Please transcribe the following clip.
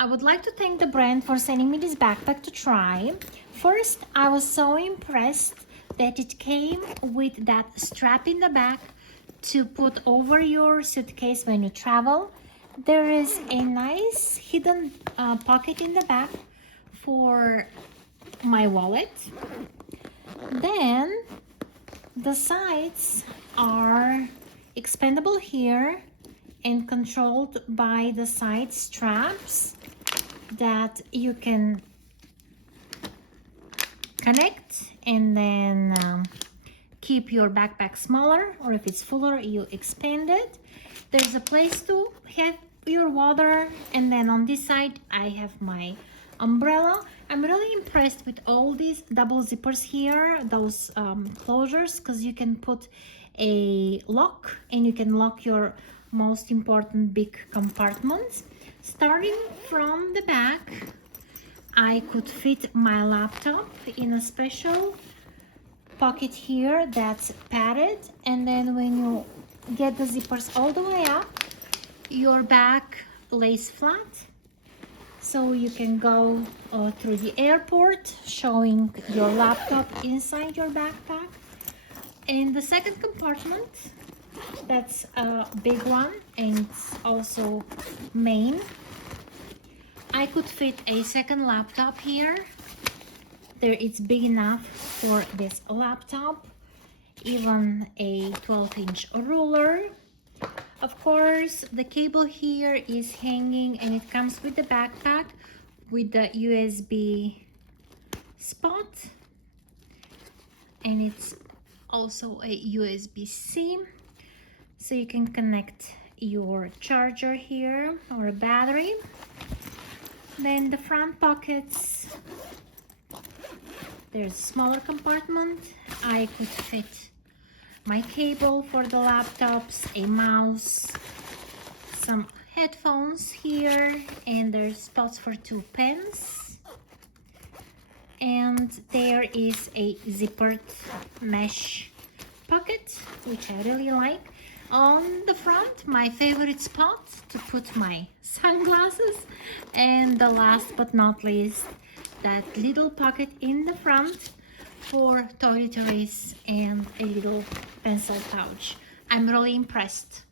I would like to thank the brand for sending me this backpack to try. First, I was so impressed that it came with that strap in the back to put over your suitcase when you travel. There is a nice hidden pocket in the back for my wallet. Then the sides are expandable here and controlled by the side straps that you can connect and then keep your backpack smaller, or if it's fuller you expand it. There's a place to have your water, and then on this side I have my umbrella. I'm really impressed with all these double zippers here, those closures, because you can put a lock and you can lock your most important big compartments. Starting from the back, I could fit my laptop in a special pocket here that's padded, and then when you get the zippers all the way up, your back lays flat, so you can go through the airport showing your laptop inside your backpack. And the second compartment, that's a big one and it's also main. I could fit a second laptop here. There, it's big enough for this laptop, even a 12-inch ruler. Of course, the cable here is hanging and it comes with the backpack with the USB spot, and it's also a USB-C, so you can connect your charger here or a battery. Then the front pockets, there's a smaller compartment. I could fit my cable for the laptops, a mouse, some headphones here, and there's spots for 2 pens. And there is a zippered mesh pocket, which I really like. On the front, my favorite spot to put my sunglasses, and the last but not least, that little pocket in the front for toiletries and a little pencil pouch. I'm really impressed.